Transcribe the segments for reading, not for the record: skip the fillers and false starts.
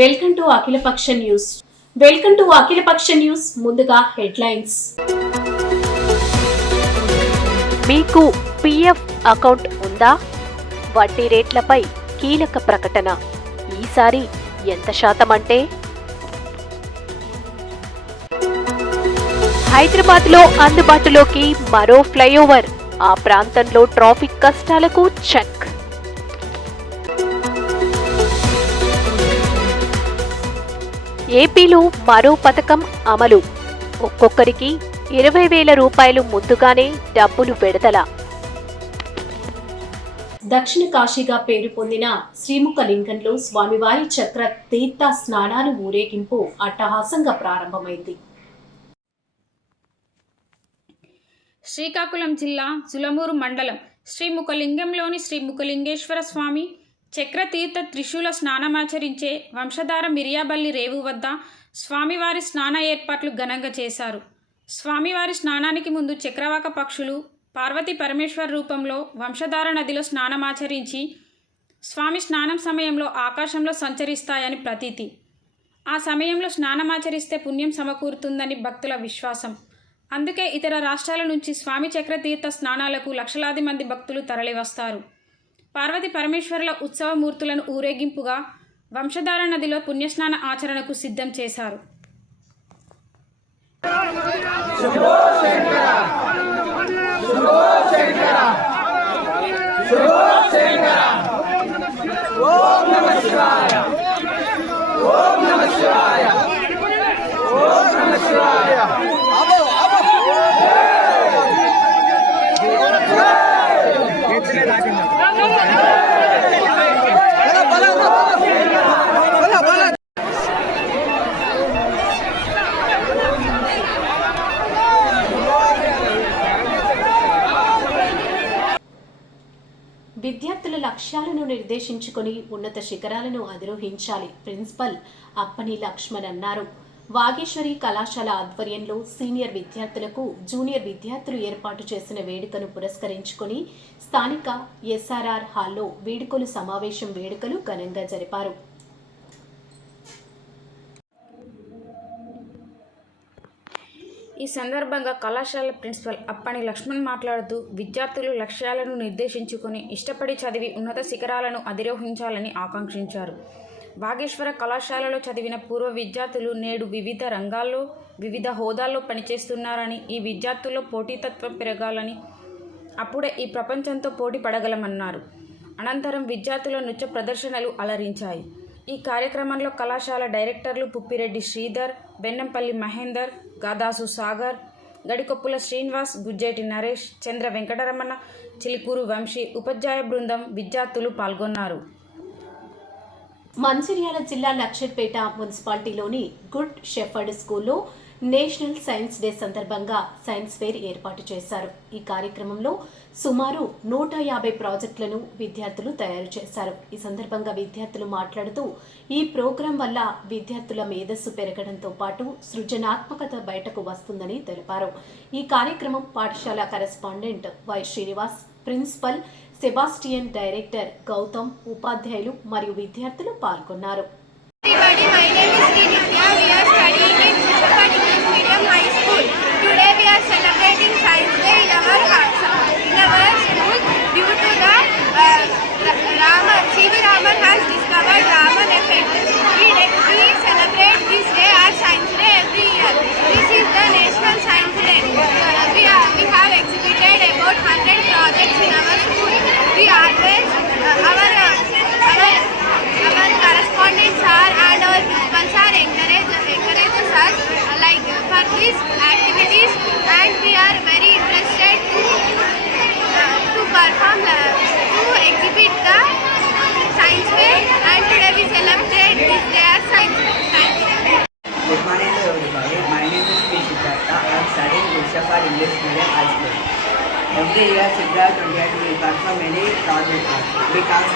Welcome to అఖిలపక్ష news. ముందుగా headlines. మీకు పిఎఫ్ అకౌంట్ ఉందా? వడ్డీ రేట్లపై కీలక ప్రకటన. ఈసారి ఎంత శాతం అంటే? హైదరాబాద్లో అందుబాటులోకి మరో ఫ్లైఓవర్. ఆ ప్రాంతంలో ట్రాఫిక్ కష్టాలకు చెక్. ఏపీలో మరో పథకం అమలు. ఒక్కొక్కరికి 20,000 రూపాయలు ముందుగానే డబ్బులు విడుదల. దక్షిణ కాశీగా పేరు పొందిన శ్రీముఖలింగంలో స్వామివారి చక్ర తీర్థ స్నానాలు ఊరేగింపు అట్టహాసంగా ప్రారంభమైంది. శ్రీకాకుళం జిల్లా జులమూరు మండలం శ్రీముఖలింగంలోని శ్రీముఖలింగేశ్వర స్వామి చక్రతీర్థ త్రిశూల స్నానమాచరించే వంశధార మిరియాబల్లి రేవు వద్ద స్వామివారి స్నాన ఏర్పాట్లు ఘనంగా చేశారు. స్వామివారి స్నానానికి ముందు చక్రవాక పక్షులు పార్వతీ పరమేశ్వర రూపంలో వంశధార నదిలో స్నానమాచరించి స్వామి స్నానం సమయంలో ఆకాశంలో సంచరిస్తాయని ప్రతీతి. ఆ సమయంలో స్నానమాచరిస్తే పుణ్యం సమకూరుతుందని భక్తుల విశ్వాసం. అందుకే ఇతర రాష్ట్రాల నుంచి స్వామి చక్రతీర్థ స్నానాలకు లక్షలాది మంది భక్తులు తరలివస్తారు. పార్వతీ పరమేశ్వరుల ఉత్సవమూర్తులను ఊరేగింపుగా వంశధార నదిలో పుణ్యస్నాన ఆచరణకు సిద్ధం చేశారు. విద్యార్థుల లక్ష్యాలను నిర్దేశించుకొని ఉన్నత శిఖరాలను అధిరోహించాలి. ప్రిన్సిపల్ అప్పని లక్ష్మణ్ అన్నారు. వాగేశ్వరి కళాశాల ఆధ్వర్యంలో సీనియర్ విద్యార్థులకు జూనియర్ విద్యార్థులు ఏర్పాటు చేసిన వేడుకను పురస్కరించుకొని స్థానిక ఎస్ఆర్ఆర్ హాల్లో వేడుకలు సమావేశం వేడుకలు ఘనంగా జరిపారు. ఈ సందర్భంగా కళాశాల ప్రిన్సిపల్ అప్పని లక్ష్మణ్ మాట్లాడుతూ విద్యార్థులు లక్ష్యాలను నిర్దేశించుకొని ఇష్టపడి చదివి ఉన్నత శిఖరాలను అధిరోహించాలని ఆకాంక్షించారు. వాగేశ్వర కళాశాలలో చదివిన పూర్వ విద్యార్థులు నేడు వివిధ రంగాల్లో వివిధ హోదాల్లో పనిచేస్తున్నారని, ఈ విద్యార్థుల్లో పోటీతత్వం పెరగాలని, అప్పుడే ఈ ప్రపంచంతో పోటీ పడగలమన్నారు. అనంతరం విద్యార్థుల నృత్య ప్రదర్శనలు అలరించాయి. ఈ కార్యక్రమంలో కళాశాల డైరెక్టర్లు పుప్పిరెడ్డి శ్రీధర్, బెన్నంపల్లి మహేందర్, గాదాసు సాగర్, గడికొప్పుల శ్రీనివాస్, గుజ్జేటి నరేష్, చంద్ర వెంకటరమణ, చిలుకూరు వంశీ, ఉపాధ్యాయ బృందం, విద్యార్థులు పాల్గొన్నారు. మంచిర్యాల జిల్లా లక్షట్పేట మున్సిపాలిటీలోని గుడ్ షెఫర్డ్ స్కూల్లో నేషనల్ సైన్స్ డే సందర్భంగా సైన్స్ ఫేర్ ఏర్పాటు చేశారు. ఈ కార్యక్రమంలో సుమారు 150 ప్రాజెక్టులను విద్యార్థులు తయారు చేశారు. ఈ సందర్భంగా విద్యార్థులు మాట్లాడుతూ ఈ ప్రోగ్రాం వల్ల విద్యార్థుల మేధస్సు పెరగడంతో పాటు సృజనాత్మకత బయటకు వస్తుందని తెలిపారు. ఈ కార్యక్రమం పాఠశాల correspondent Y Srinivas, principal Sebastian, director Gautam, ఉపాధ్యాయులు మరియు విద్యార్థులు పాల్గొన్నారు. activities and we are very interested to perform to exhibit the science fair, and today we celebrate this day as science fair. Good morning to everybody. My name is P. Siddhartha. I am studying Gushafar English Medium High School. Every year, February 28 will perform many projects because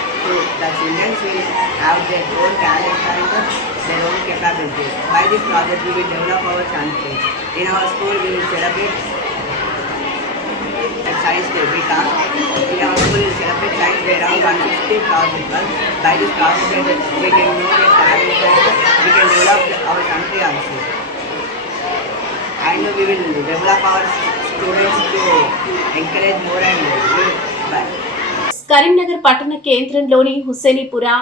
the children will have their own talent and their own capability. By this project, we will develop our talent. In our school, we will celebrate Science Day because we are going to celebrate Science Day around 150 crowd people. By this crowd we can know the talent and we can develop our country also. And we will develop our students to encourage more and more. Karimnagar పట్టణ కేంద్రంలోని హుస్సేనీపురా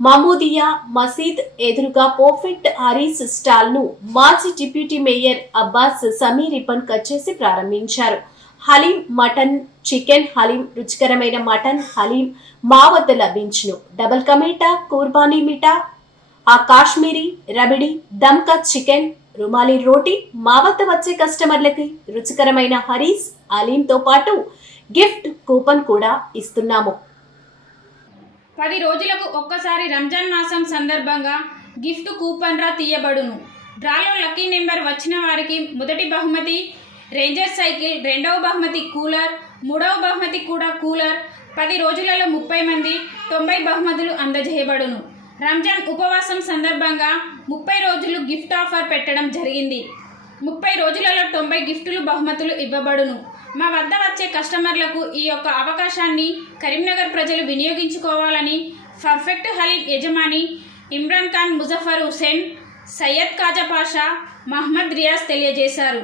మహమూదియా మసీద్ ఎదురుగా perfect Haris stall ను మాజీ deputy mayor Abbas Sameer ribbon cut చేసి ప్రారంభించారు. Haleem, mutton, chicken haleem, రుచికరమైన mutton haleem మా వద్ద లభించును. డబుల్ కమీటా, కుర్బానీ మీఠా, ఆ కాశ్మీరీ, రబిడి, దమ్కా చికెన్, రుమాలి రోటీ మా వద్ద వచ్చే కస్టమర్లకి రుచికరమైన హరీస్ హలీంతో పాటు గిఫ్ట్ కూపన్ కూడా ఇస్తున్నాము. 10 రోజులకు ఒక్కసారి రంజాన్ మాసం సందర్భంగా గిఫ్ట్ కూపన్ డ్రా తీయబడును. డ్రాలో లక్కీ నెంబర్ వచ్చిన వారికి మొదటి బహుమతి రేంజర్ సైకిల్, రెండవ బహుమతి కూలర్, మూడవ బహుమతి కూడా కూలర్. 10 రోజులలో 30 మంది 90 బహుమతులు అందజేయబడును. రంజాన్ ఉపవాసం సందర్భంగా 30 రోజులు గిఫ్ట్ ఆఫర్ పెట్టడం జరిగింది. 30 రోజులలో 90 గిఫ్టులు బహుమతులు ఇవ్వబడును. మా వద్ద వచ్చే కస్టమర్లకు ఈ యొక్క అవకాశాన్ని కరీంనగర్ ప్రజలు వినియోగించుకోవాలని పర్ఫెక్ట్ హలీం యజమాని ఇమ్రాన్ ఖాన్, ముజఫర్ హుసేన్, సయ్యద్ కాజా పాషా, మహమ్మద్ రియాజ్ తెలియజేశారు.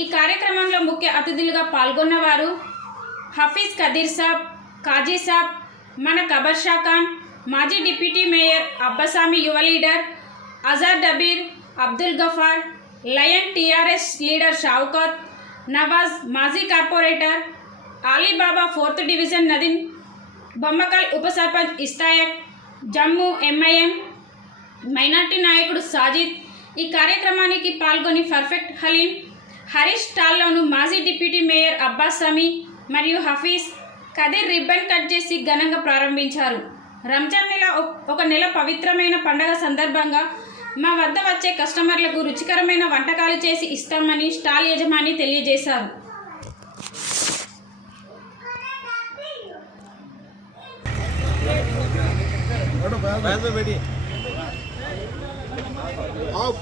ఈ కార్యక్రమంలో ముఖ్య అతిథులుగా పాల్గొన్నవారు హఫీజ్ కదీర్ సాబ్, కాజీ సాబ్, మన కబర్ షా ఖాన్, మాజీ డిప్యూటీ మేయర్ అబ్బసామి యువ leader Azhar Dabeer, Abdul Ghaffar, lion TRS leader Shaukat, Nawaz, మాజీ corporator Alibaba 4th division Nadeem, Bommakal ఉప సర్పంచ్ ఇస్తాయక్, జమ్మూ ఎంఐఎం మైనార్టీ నాయకుడు సాజిద్. ఈ కార్యక్రమానికి పాల్గొని పర్ఫెక్ట్ హలీం హరీష్ స్టాల్లోను మాజీ డిప్యూటీ మేయర్ అబ్బాస్ సమీ మరియు హఫీజ్ కదీర్ రిబ్బన్ కట్ చేసి ఘనంగా ప్రారంభించారు. రంజాన్ నెల ఒక నెల పవిత్రమైన పండగ సందర్భంగా మా వద్ద వచ్చే కస్టమర్లకు రుచికరమైన వంటకాలు చేసి ఇస్తామని స్టాల్ యజమాని తెలియజేశారు. Off.